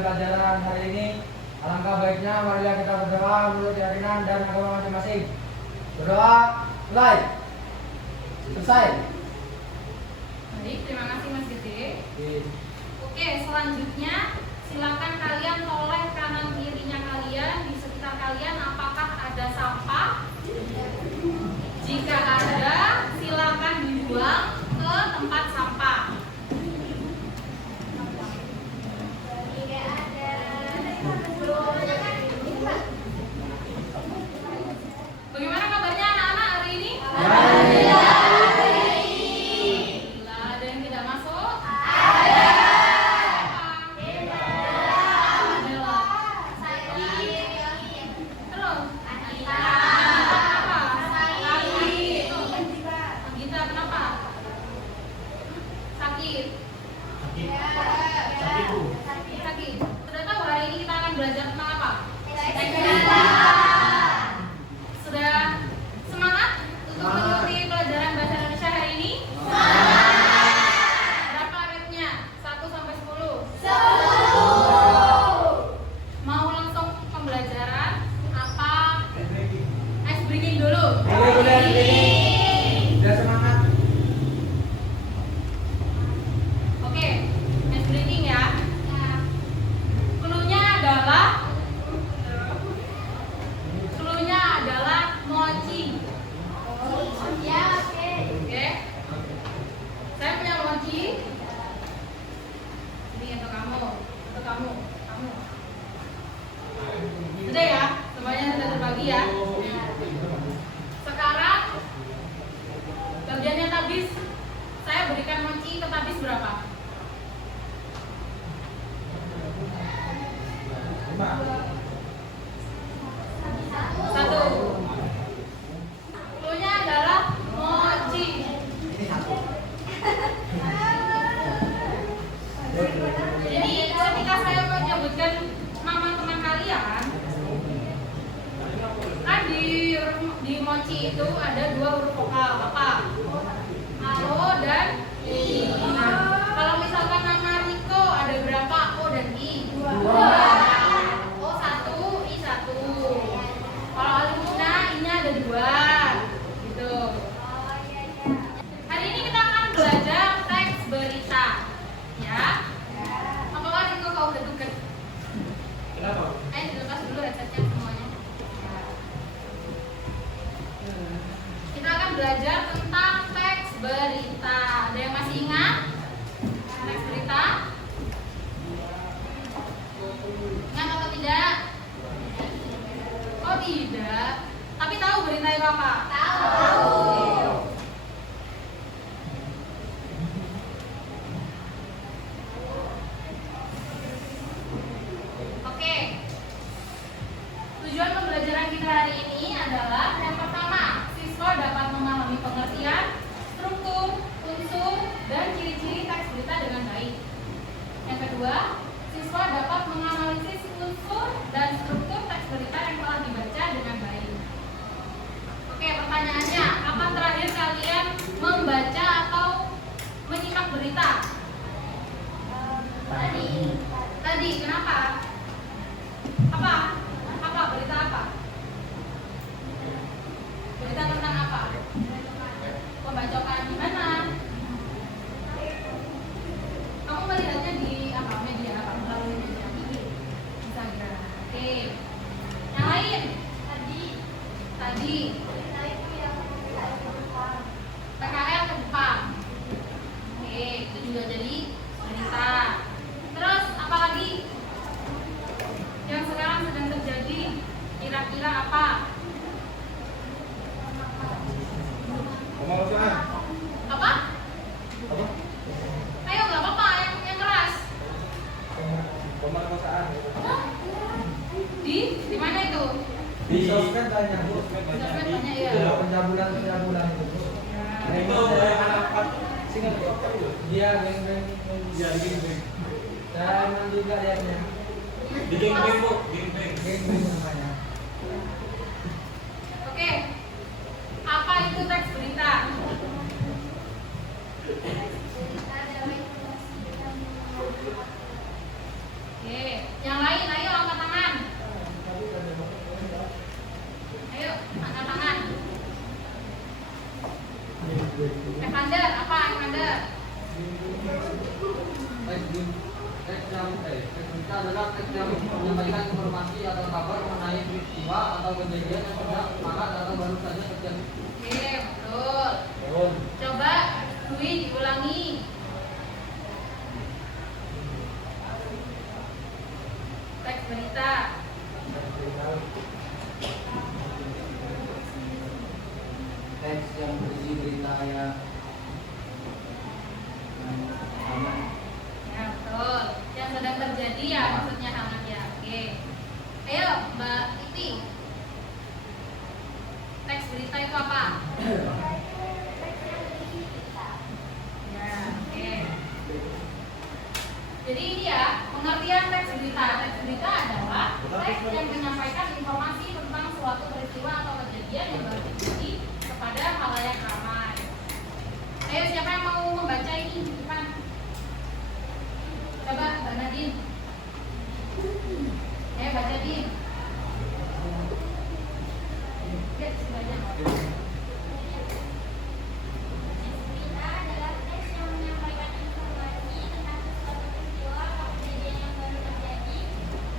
pelajaran hari ini. Alangkah baiknya marilah kita berdoa menurut keyakinan dan agama masing-masing. Berdoa, mulai. Selesai. Baik, terima kasih Mas Gede. Oke, selanjutnya silakan kalian toleh kanan kirinya kalian, di sekitar kalian apakah ada sampah? Jika ada, silakan dibuang ke tempat sampah. Bagaimana kabarnya anak-anak hari ini? Bila ada yang tidak masuk? Ada. Terus? Gita kenapa? Sakit. Sakit. Sudah tahu hari ini kita akan belajar tentang apa? Sudah semangat untuk mengikuti pelajaran bahasa Indonesia hari ini? Berapa rate-nya? 1 sampai 10? 10. Mau langsung pembelajaran apa? Ice breaking dulu. Sudah semangat. Oke, ice breaking ya. Cluenya adalah mochi. Oke. Saya punya mochi. Ini untuk kamu, untuk kamu. Sudah ya, semuanya sudah terbagi ya. Sekarang bagiannya Tabis, saya berikan mochi ke Tabis berapa? 1. Cluenya adalah mochi. Jadi ketika saya menyebutkan nama teman kalian, kan di mochi itu ada 2 huruf vokal, apa? O dan I. Nah, kalau misalkan nama Riko ada berapa O dan I? 2. O 1, I 1. Kalau Alimuna I-nya ada 2. Gitu. Hari ini kita akan belajar teks berita. Ya. Apakah Riko kau udah tuker? Kenapa? Dilepas dulu headsetnya semuanya. Kita akan belajar tentang teks berita. Ada yang masih ingat? Teks berita? Ingat atau tidak? Oh tidak. Tapi tahu berita itu apa? Tahu. Oke. Tujuan pembelajaran kita hari ini adalah yang pertama, siswa dapat memahami pengertian, struktur, unsur, dan ciri-ciri teks berita dengan baik. Yang kedua, siswa dapat menganalisis unsur dan struktur teks berita yang telah dibaca dengan baik. Oke, pertanyaannya, kapan terakhir kalian membaca atau menyimak berita? Tadi, kenapa? Apa? Berita apa? Berita tentang apa? Pembacokan di mana? Kamu melihatnya di apa? Media apa? Melalui media Instagram. Oke. Yang lain? Tadi. PKL ke Jepang. Oke, itu juga jadi berita. Terus apa lagi? Yang sekarang sedang terjadi, kira-kira apa? Apa? Ayo, nggak apa-apa, yang keras. Di mana itu? Di sosmed banyak. Sosmed banyak ya. Pencabulan itu. Itu anak Singapura itu. Dia geng-geng. Dan juga lihatnya. Di geng-geng Bu, geng-geng. Geng-geng namanya. Oke. Apa itu teks berita? Oke. Evander, apa Evander? Teks berita adalah teks yang menyampaikan informasi atau kabar mengenai peristiwa atau kejadian yang sedang marak atau baru saja terjadi. Oke, betul. Coba Dwi diulangi. Teks berita. Teks yang berisi berita yang aman. Ya, betul. Yang sedang terjadi ya maksudnya hangat ya. Oke. Ayo, Mbak Iti. Teks berita itu apa? Ya, oke. Jadi ini ya, pengertian teks berita. Teks berita adalah teks yang menyampaikan informasi tentang suatu peristiwa atau kejadian yang baru terjadi kepada khalayak ramai. Ayo, siapa yang mau membaca ini di depan? Coba Mbak Nadine. Ayo baca Din. Ya, sini aja. Berita adalah teks yang menyampaikan informasi tentang suatu peristiwa atau kejadian yang baru terjadi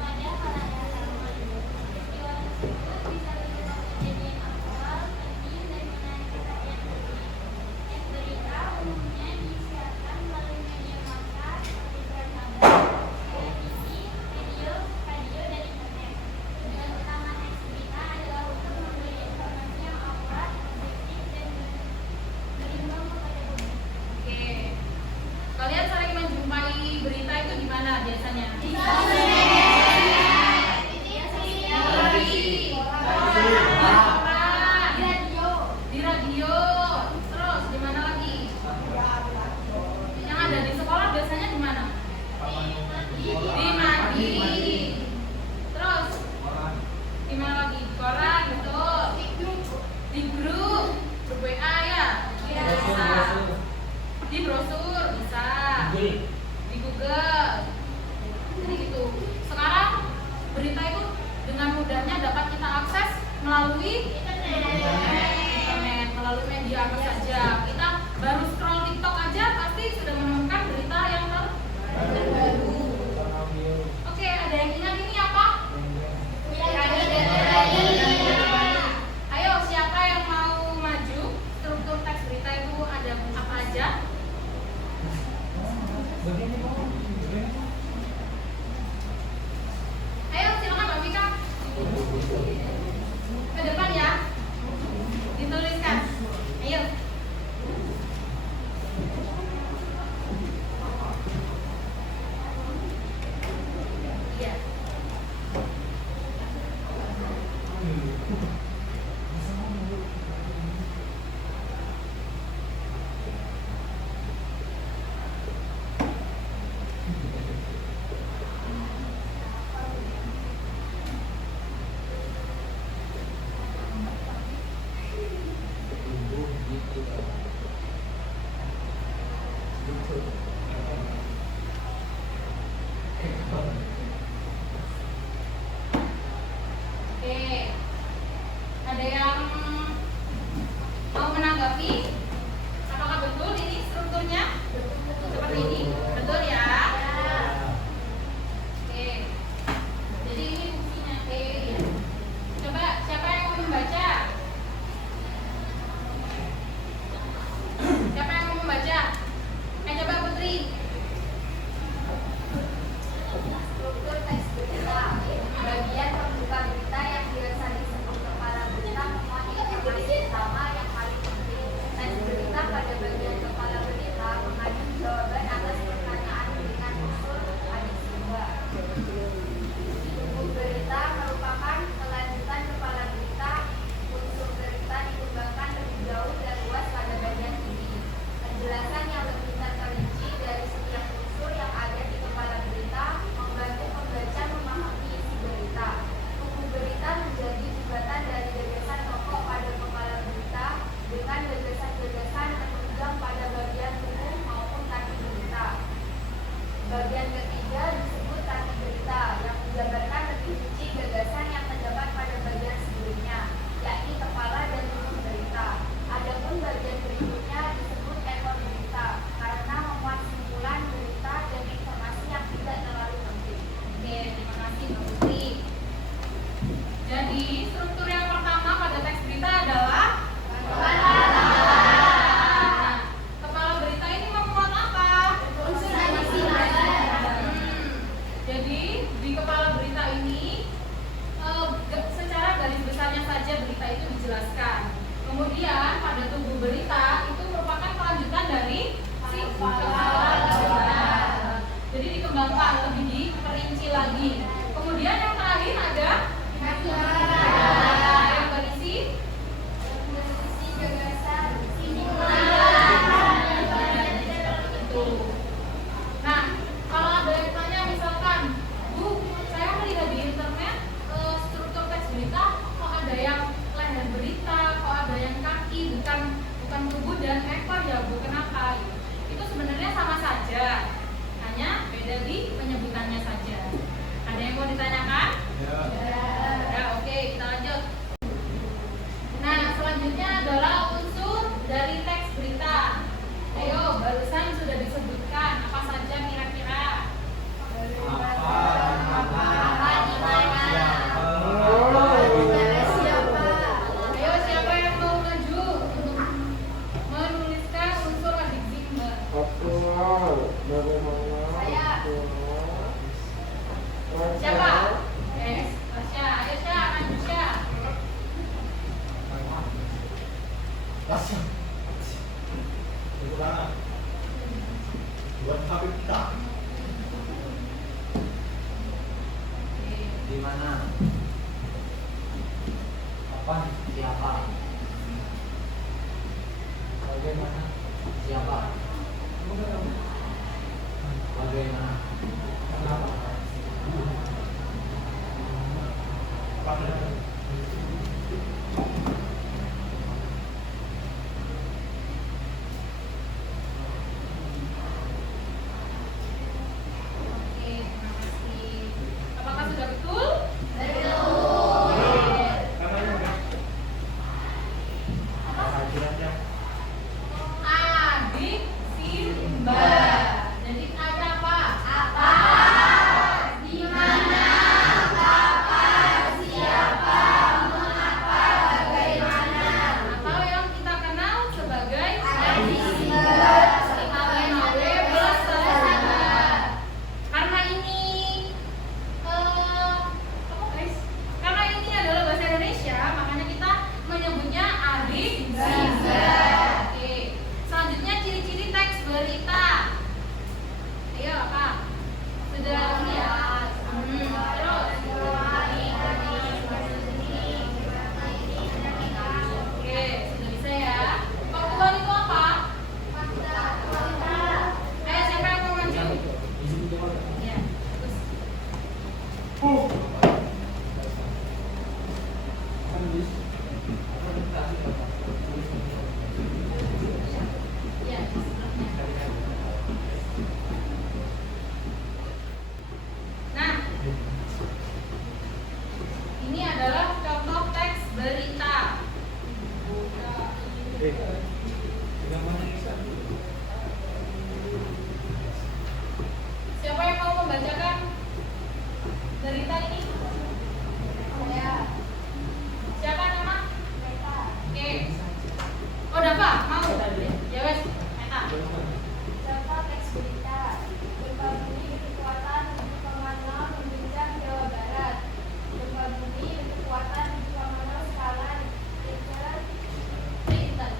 pada khalayak ramai. Peristiwa tersebut bisa berupa kejadian aktual, penting, dan menarik perhatian publik. Teks berita umumnya disiarkan melalui media massa seperti surat kabar, televisi, radio, dan internet. Tujuan utama teks berita adalah untuk memberi informasi yang akurat, objektif, dan berimbang kepada publik. Oke. Kalian sering menjumpai berita itu di mana biasanya? Di radio. Terus di mana lagi? Yang ada di sekolah biasanya di mana? Di Madi. Terus di mana lagi? Di koran, betul. Di grup WA ya. Bisa. Di brosur bisa. Di Google. Jadi gitu. Sekarang berita itu dengan mudahnya dapat kita akses melalui internet, melalui media apa saja. Kita baru scroll TikTok aja pasti sudah menemukan berita yang terbaru. Oke, ada yang ingat ini apa? Ayo, siapa yang mau maju? Struktur teks berita itu ada apa aja? Ayo, silakan Mbak Vika. Ke depan ya. Dituliskan. Ayo. dan berita, kok ada yang kaki, bukan tubuh dan ekor ya Bu, kenapa? Itu sebenarnya sama saja, hanya beda di penyebutannya saja. Ada yang mau ditanyakan? Ya, oke, kita lanjut. Nah, selanjutnya adalah unsur dari teks berita. Ayo, barusan sudah disebutkan apa saja kira-kira? Ayo, siapa yang mau maju untuk menuliskan unsur adjektif Mbak? Siapa? Tasya. Ayo Syah, maju Syah. Tasya. Buat Habib kita. Di mana? Kapan? Siapa? Bagaimana? Siapa? Bagaimana? Kenapa? Oke, terima kasih. Apakah sudah betul? Adik Simba. Jadi ada apa? Apa? Di mana? Kapan? Siapa? Mengapa? Bagaimana? Atau yang kita kenal sebagai adik Simba. Karena ini karena ini adalah bahasa Indonesia, makanya kita menyebutnya adik Simba. Oke. Selanjutnya ciri-ciri teks berita. Ayo, apa? Sudah lihat? Terus. Oke, sudah bisa ya. Faktual itu apa? Ayo, siapa yang mau maju? Ya, bagus. Ya, sebelumnya. Nah, ini adalah contoh teks berita. Siapa yang mau membacakan berita ini? Ya. Siapa nama? Oke. Oh, dapat? Mau? Ya wes, eta. Contoh teks berita. Gempa bumi berkekuatan 7,0 mengguncang Jawa Barat. Gempa bumi berkekuatan 7,0 skala Richter. Richter.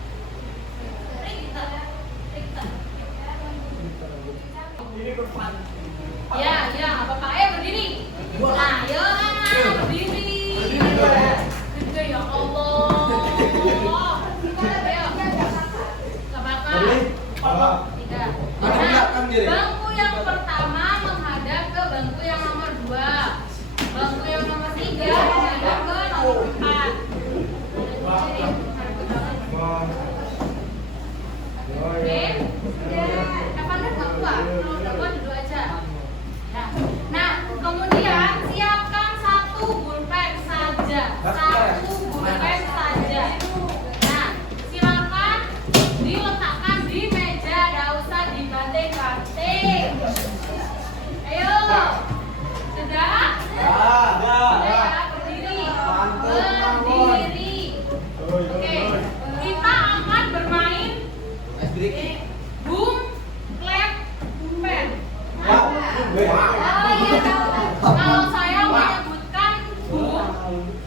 Ini berpan. Ya, ya, Bapak ayo berdiri. Nah, ya, berdiri. Gede ya Allah. Ayo. Gak apa-apa. Tiga. Nah, bangku yang pertama menghadap ke bangku yang nomor 2. Bangku yang nomor 3 menghadap ke nomor 4. Oke. Kapan nggak kuat? Kalau udah kuat duduk aja. Ya. Nah, kemudian siapkan 1 pulpen saja. 1 pulpen saja. Nah, silakan diletakkan di meja, nggak usah dibanting-banting. Ayo. Sudah? Sudah ya, berdiri. Berdiri. Oke. Kita akan bermain boom, clap, pen. Kalau saya menyebutkan boom,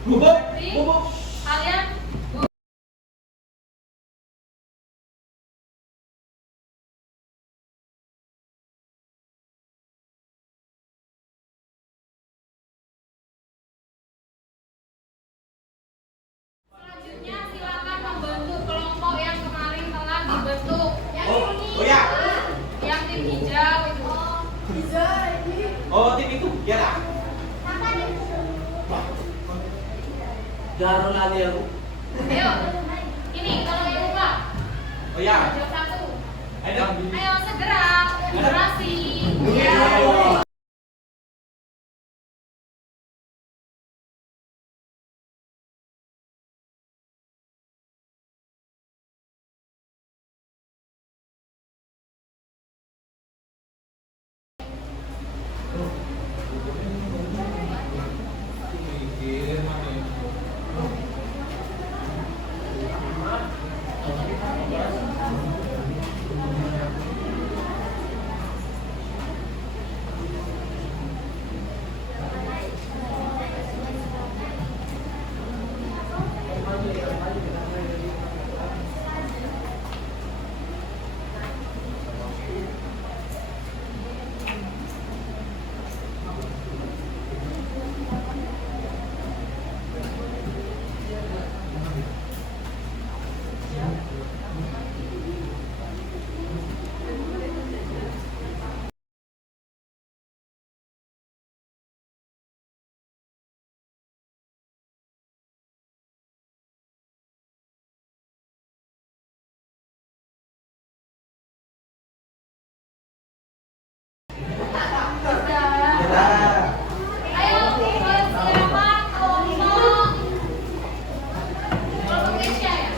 berarti kalian boom. Selanjutnya silakan membentuk kelompok yang kemarin telah dibentuk. Yang tim hijau itu. Oh, tim itu ya lah. Jaro lali aku. Ayo. Ini kalau yang lupa. Oh ya. Jawab satu. Ayo. Ayo segera. Durasi. Ayo persiapan kelompok Indonesia ya.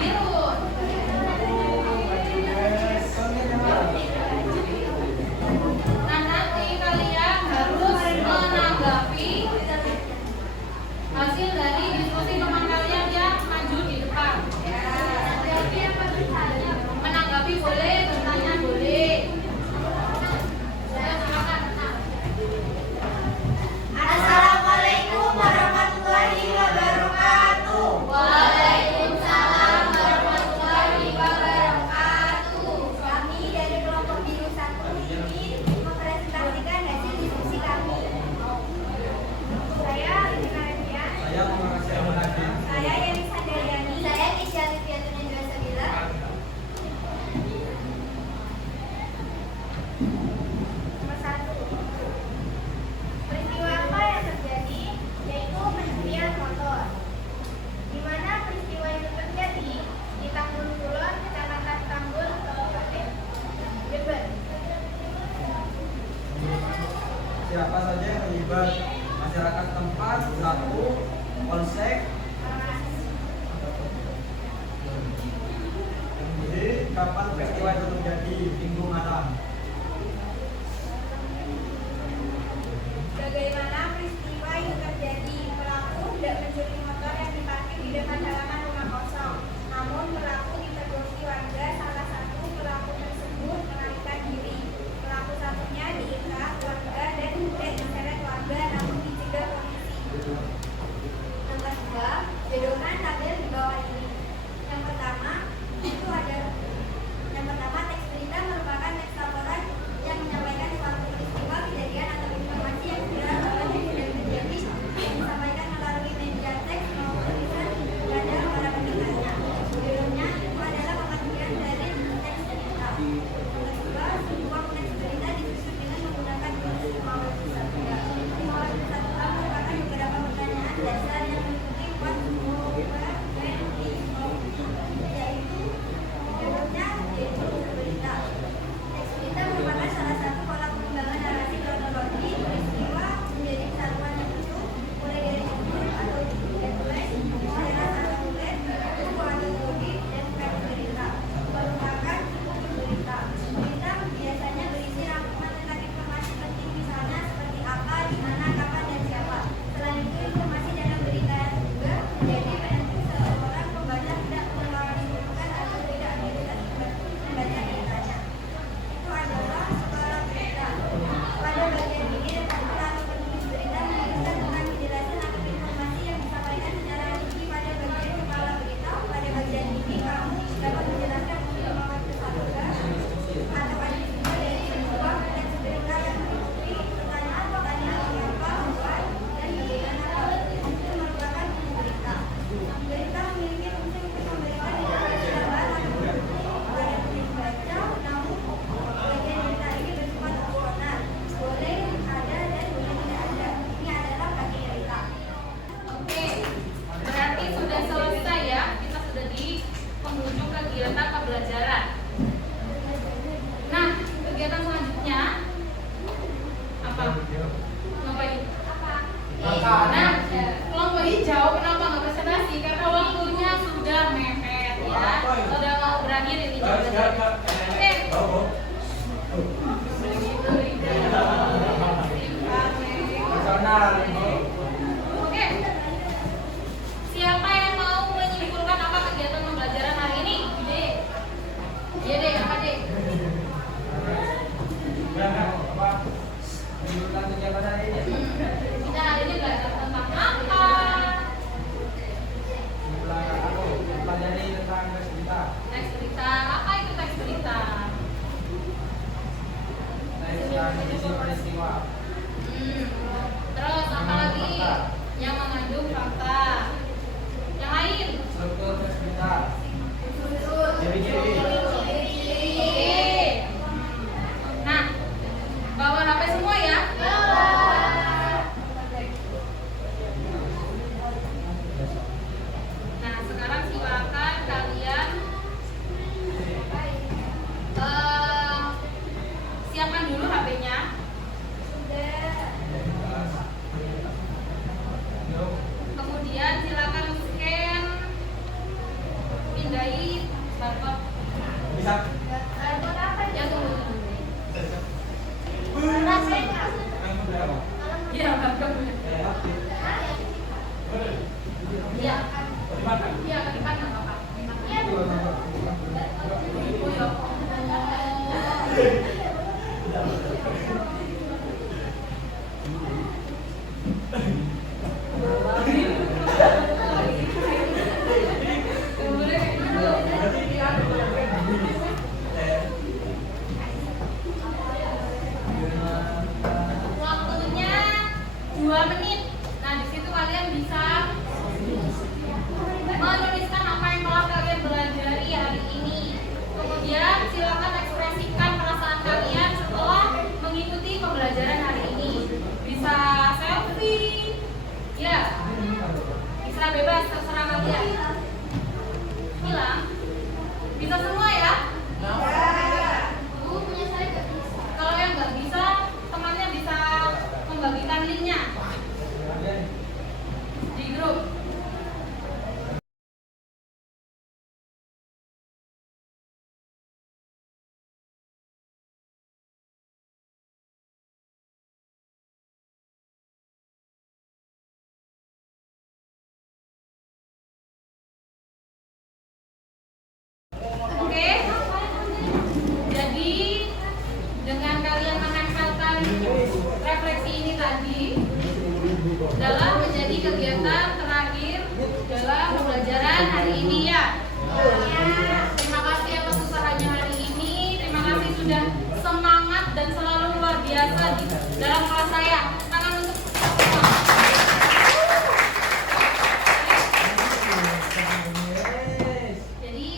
Biru. Nah, nanti kalian harus menanggapi hasil dari diskusi teman kalian yang maju di depan. Menanggapi boleh, bertanya boleh. Assalamualaikum warahmatullahi wabarakatuh. Waalaikumsalam. Iya, ke depan nggak apa-apa. Iya. Oh, ya. Waktunya 2 menit. Nah, di situ kalian bisa menuliskan apa yang telah kalian pelajari hari ini. Kemudian silakan ekspresikan perasaan kalian setelah mengikuti pembelajaran hari ini. Bisa selfie, ya, bisa bebas terserah kalian. Hilang, bisa semua ya. Punya saya nggak bisa. Kalau yang nggak bisa, temannya bisa membagikan linknya di grup. Oke, jadi dengan kalian menempelkan refleksi ini tadi dalam menjadi kegiatan terakhir dalam pembelajaran hari ini ya. Terima kasih atas usahanya hari ini. Terima kasih sudah semangat dan selalu luar biasa di dalam kelas saya. Tangan untuk Jadi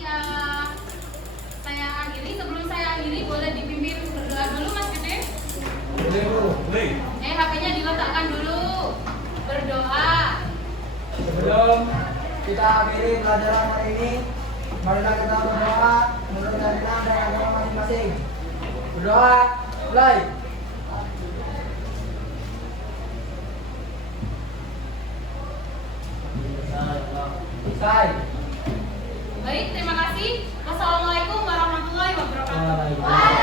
saya akhiri. Sebelum saya akhiri, boleh dipimpin berdoa dulu Mas Gede. HP-nya diletakkan dulu. Berdoa. Sebelum kita akhiri pelajaran hari ini, marilah kita berdoa menurut keyakinan dan agama masing-masing. Berdoa, mulai. Selesai. Baik, terima kasih. Wassalamualaikum warahmatullahi wabarakatuh. Waalaikumsalam.